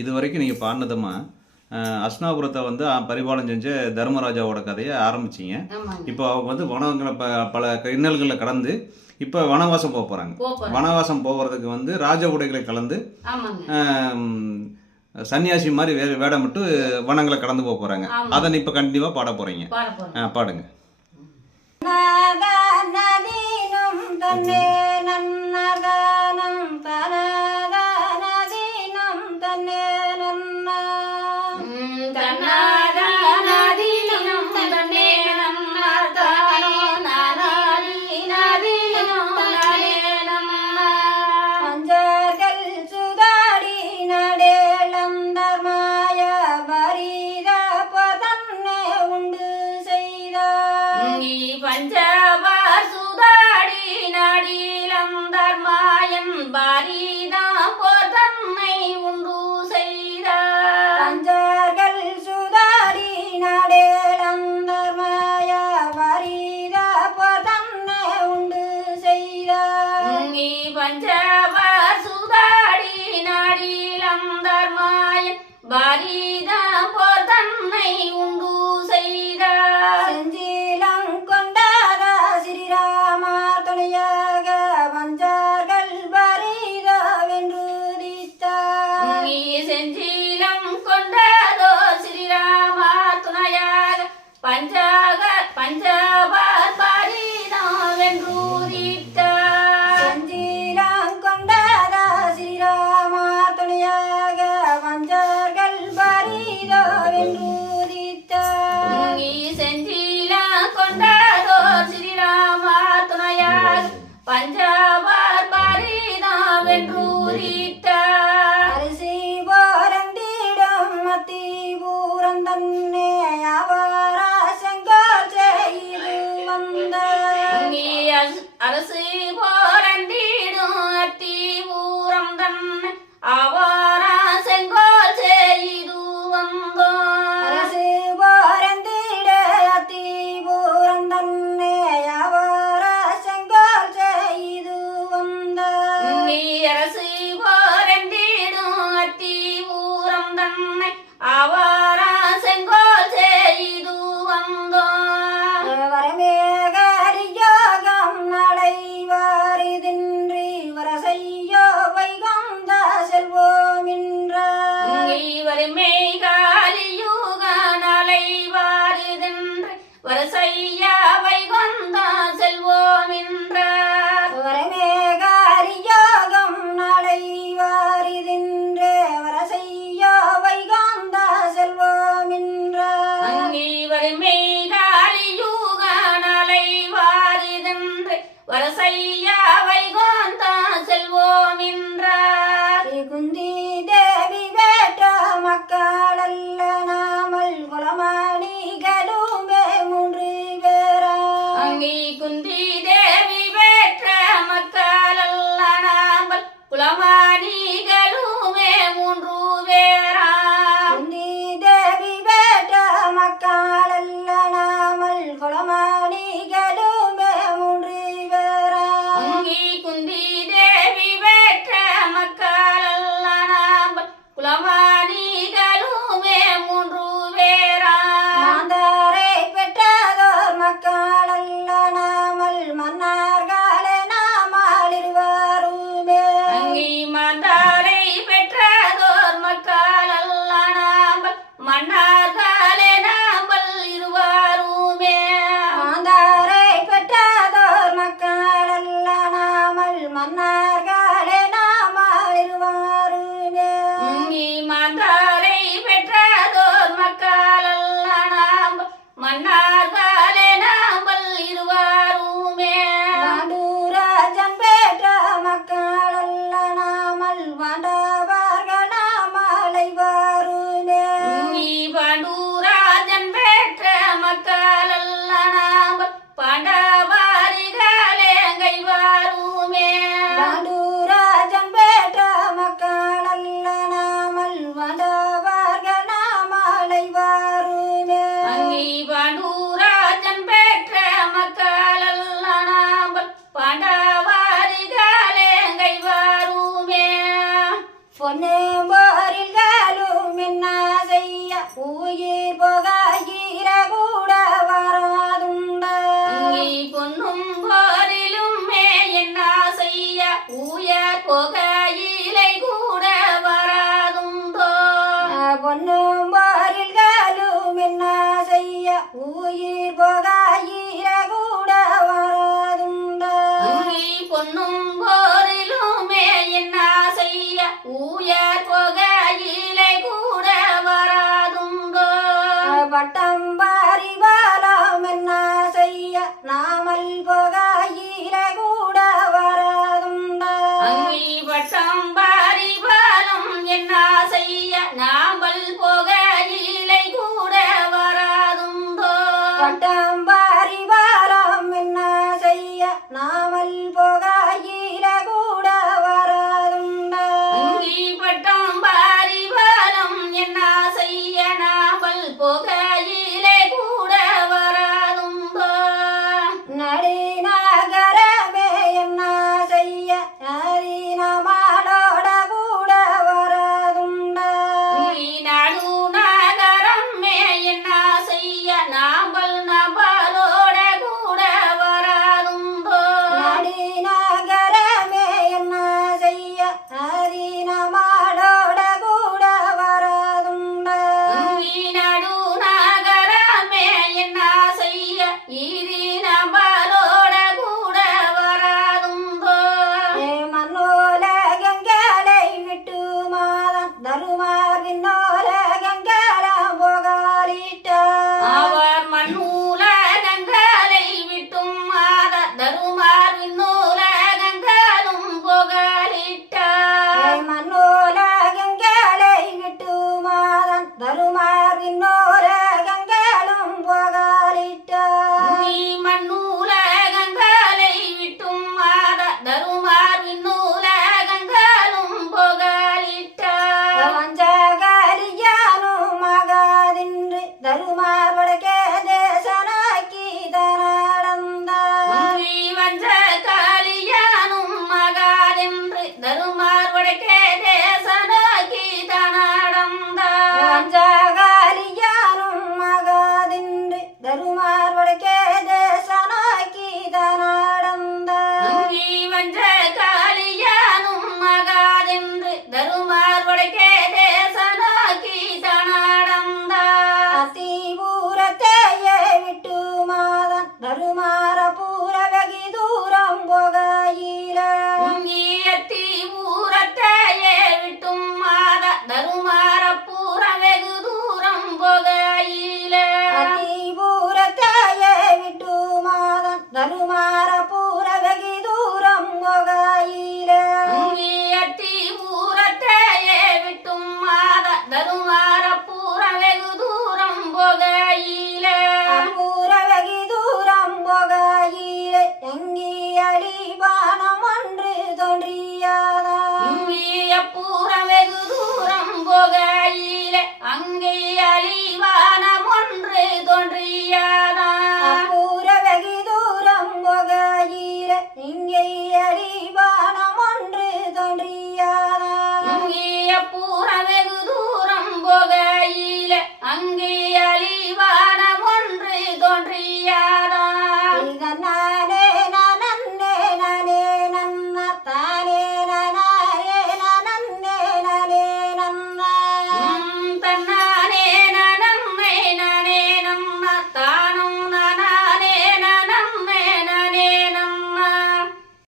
இது வரைக்கும் நீங்கள் பாடினதுமா அஸ்னாபுரத்தை வந்து பரிபாலம் செஞ்ச தர்மராஜாவோட கதையை ஆரம்பிச்சிங்க. இப்போ அவங்க வந்து வனங்களை ப பல இன்னல்களில் கடந்து இப்போ வனவாசம் போக போகிறாங்க வனவாசம் போகிறதுக்கு வந்து ராஜ உடைகளை கலந்து சன்னியாசி மாதிரி வே வேடமிட்டு வனங்களை கடந்து போக போகிறாங்க அதை இப்போ கண்டிப்பாக பாட போகிறீங்க பாடுங்க. நன்னதா கஞ்சவார் சுதாடி நாடிலம் தர்மாயன் பாரிதாம் போர் தன்னை உண்டு செய்தார். கஞ்சர்கள் சுதாடி நாடேலம் தர்மாய பாரிதா போர் தன்னை உண்டு செய்தார். நீ பஞ்சவார் சுதாடி நாடிலம் தர்மாயன் பாரி அரசே వరసయ్యా వైగో. Tchau!